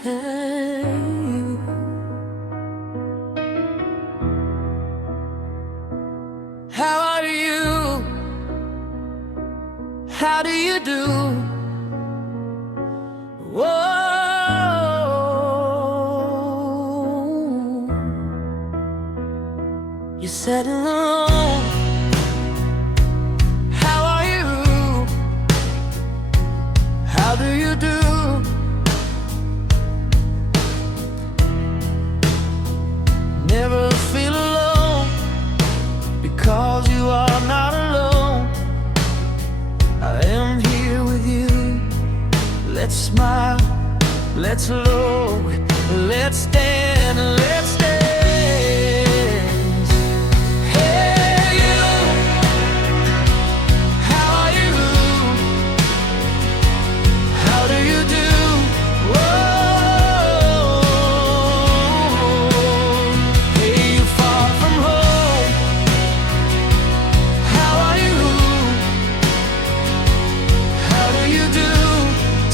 Hey, how are you? How do you do? Whoa, you're sitting alone. How are you? How do you do? Never feel alone, because you are not alone. I am here with you. Let's smile, let's look, let's stand, let's dance. Hey you, how are you? How do you do? Whoa, hey you far from home. How are you? How do you do?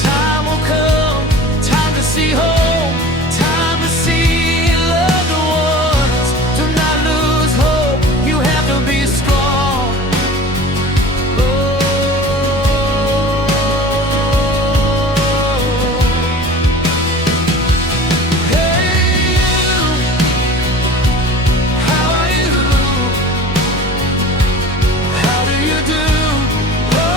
Time will come, time to see home, time to see loved ones. Do not lose hope, you have to be strong. Oh, hey you, how are you? How do you do? Oh,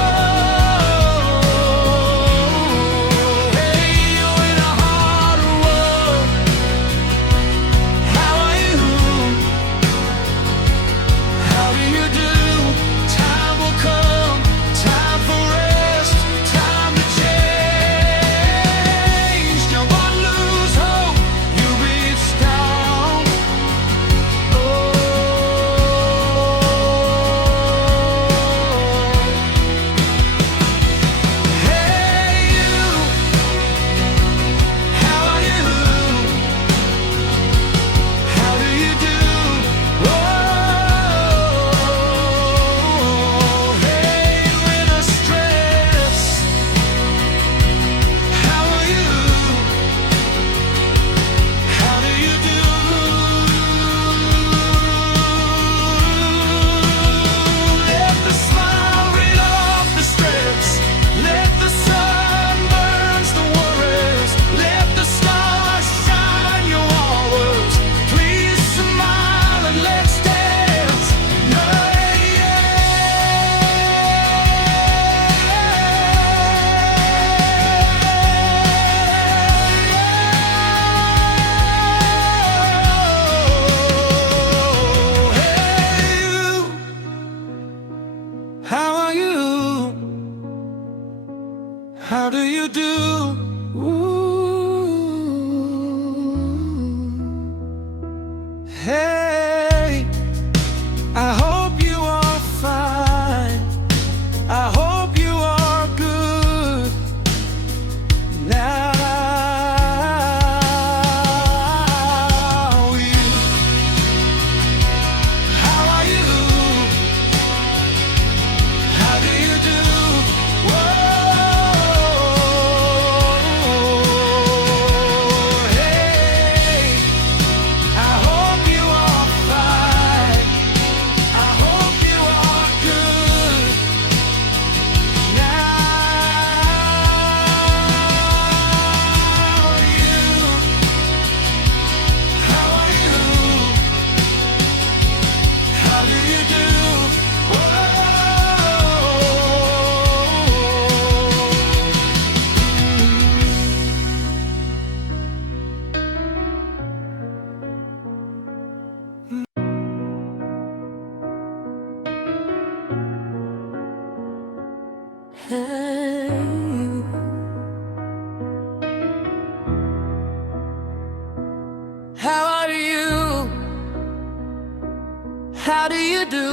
hey, you're in a hard world. How are you? How do you do? Time will come, time for rest, time to change. Don't lose hope, you be strong. Oh, hey you, how are you? How do you do? Whoa, hey, you're in a stress. How are you? How do you do? Let the smile rid off the stress. Let the sun burn the worries. Let the stars shine your hours. Please smile and let's dance. Hey you, how are you? How do you do? Ooh. Hey, I hope you are fine. I hope you are good now. You, how are you? How do you do? Whoa, hey, I hope you are fine. I hope you are good now. You, how are you? How do you do? Whoa. Hey, how are you? How do you do?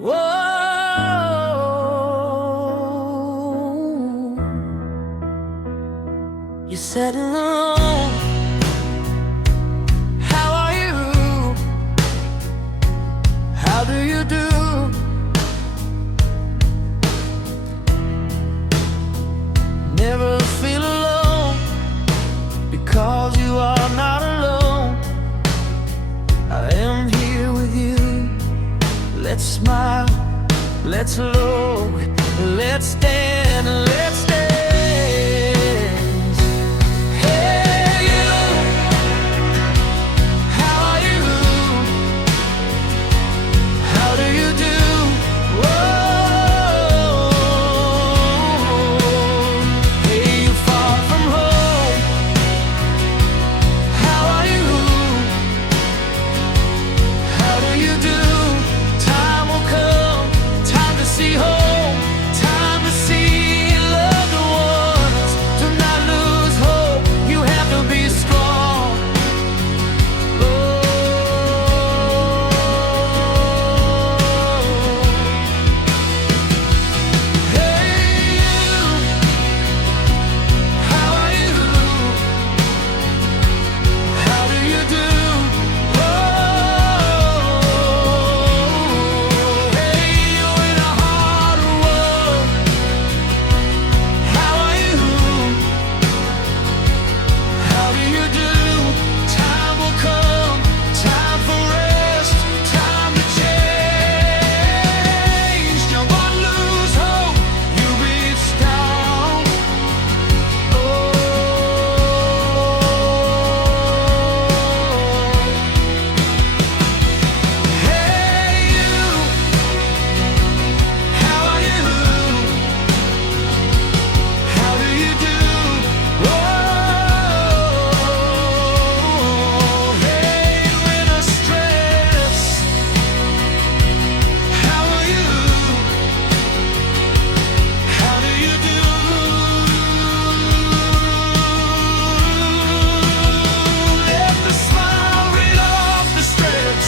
Whoa, you're sitting alone. How are you? How do you do? smile, let's look, let's stand, let's dance. Hey you, how are you? How do you do? Whoa. Hey you, far from home, how are you? How do you do? Time will come, time to see home, time to see loved ones. Do not lose hope, you have to be strong. Oh, hey you, how are you? How do you do? Oh, hey you, in a hard world, how are you? How do you do? Time will come, time for rest, time to change. Don't lose hope, you be strong. Oh, hey you, how are you? How do you do? Oh, hey you, in a stress, how are you? How do you do? Let the smile rid off the stress.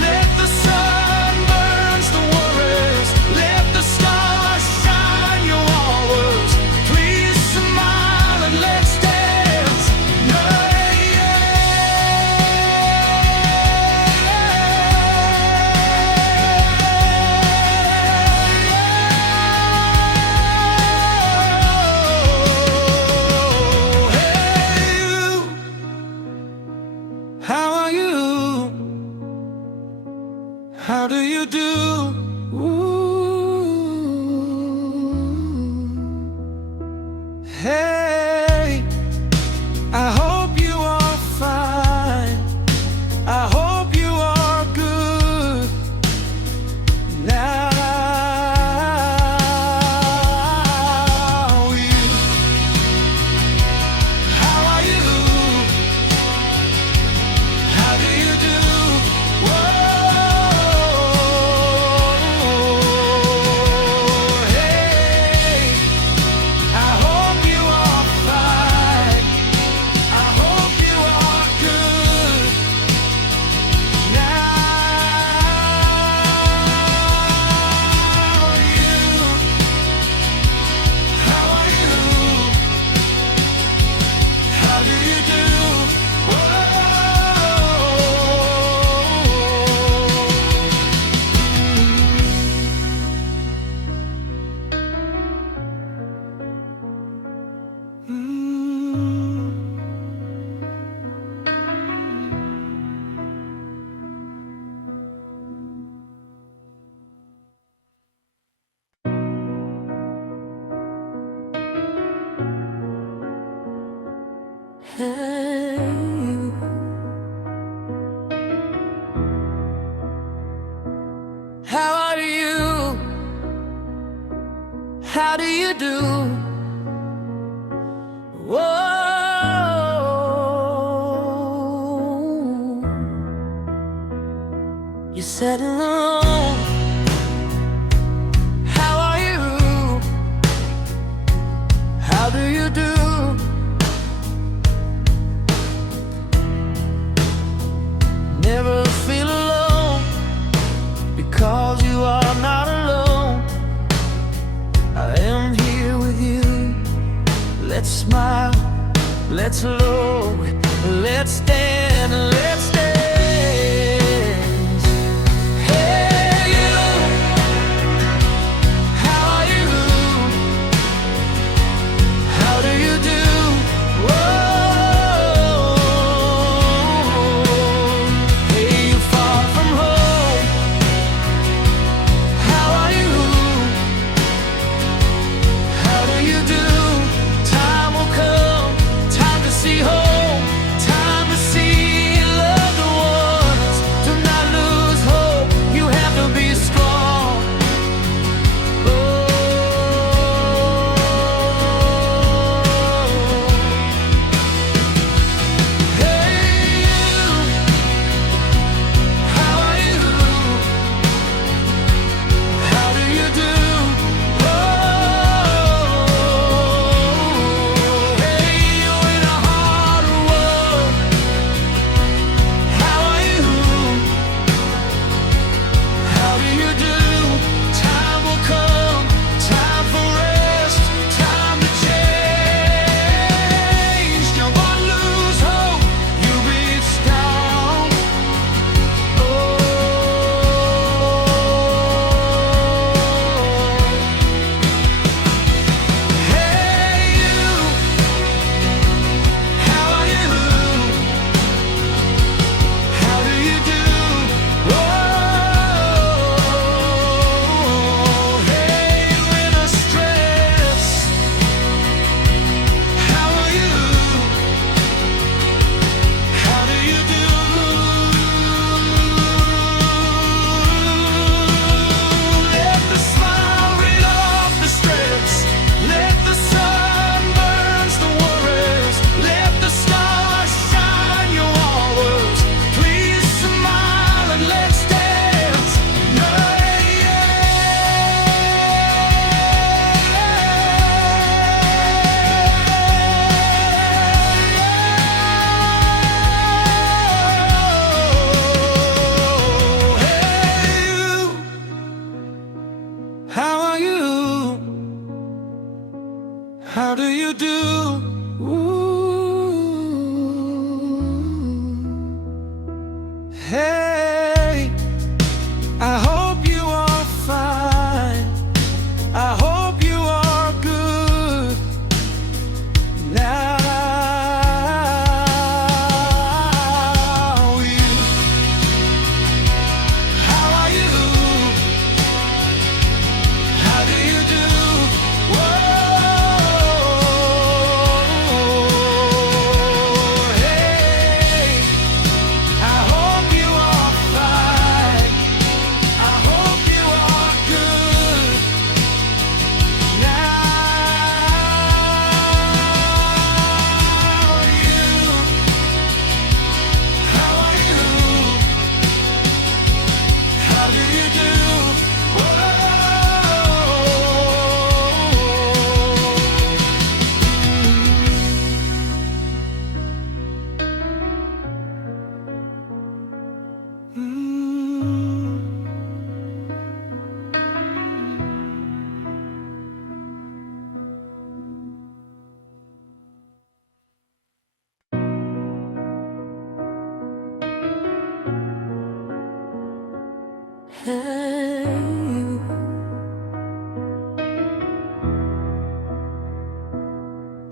Let the sun burn the worries. Let the stars shine your hours. Please smile and let's dance. Hey you, how are you? How do you do? Ooh. Hey, I hope you are fine. I hope you are good now. You, how are you? How do you do? Whoa, hey, I hope you are fine. I hope you are good now. You, how are you? How do you do? Whoa. Hey you, how are you? How do you do? Whoa, you said alone. How are you? How do you do? Never feel alone, because you are not alone. I am here with you. Let's smile, let's look, let's stand, let's dance. Hey you, how are you? How do you do? Whoa, hey you, far from home, How do you do? Ooh. Hey, I hope you are fine. I hope you are good now. How are you? How do you do?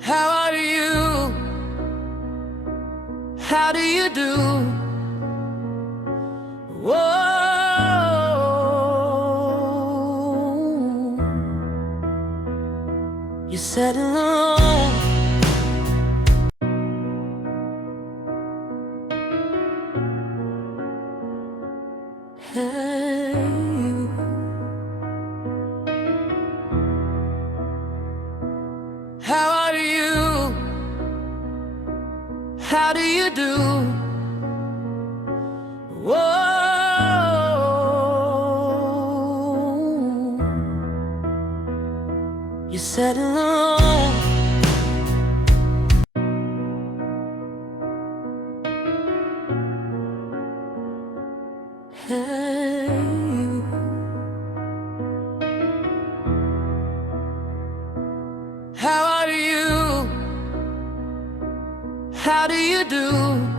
How are you? How do you do? Whoa, you said alone. Hey, how are you? How do you do? Whoa, you said alone. Hey, how are you? How do you do?